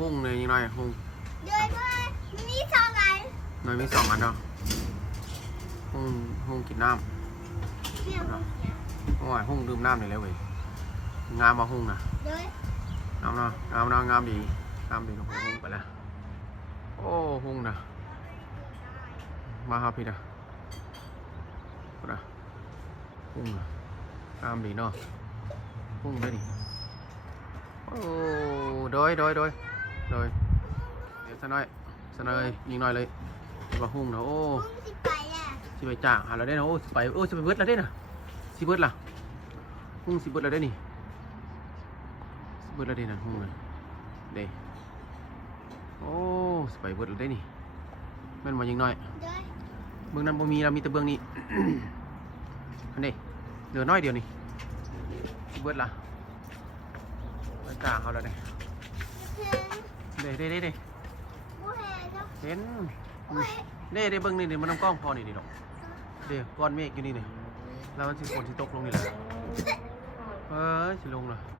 หุ่งเลยยังไงหุ่ง เดี๋ยวมันมีสองอัน หน่อยมี2 อันเนาะหุ่งกินน้ำ เนี่ย โอ้ยหุ่งดื่มน้ำเลยแล้วเว้ยงามมาหุ่งนะ เดี๋ยว งามเนาะงามดีกับหุ่งไปแล้วโอ้หุ่งนะมาครับพี่นะหุ่งนะงามดีเนาะหุ่งได้ดิโอ้โดยเดี๋ยวซะหน่อยยิงหน่อยเลยมาหุ่งนะโอ้ มึงสิไปอ่ะ สิไปจ่างหาเราได้นะโอ้สิไปเบิดเราได้นะสิเบิดล่ะหุ่งสิเบิดเราได้นี่สิเบิดเราได้นะหุ่งเลยเด้โอ้สิไปเบิดเราได้นี่แม่นมายิงหน่อย เดี๋ยว เบื้องนั้นบ่มีเรามีแต่เบื้องนี้ อันนี้เหลือน้อยเดียวนี่สิเบิดล่ะไปจ่างเขาแล้วเด้ ถึง เด้ กูเห็นแล้ว เห็น กูเห็น เด้เบื้องนี่มันน้ำกล้องพอนี่ดอกเด้ก้อนเมฆอยู่นี่แล้วมันสิฝนสิตกลงนี่แหละสิลงเลย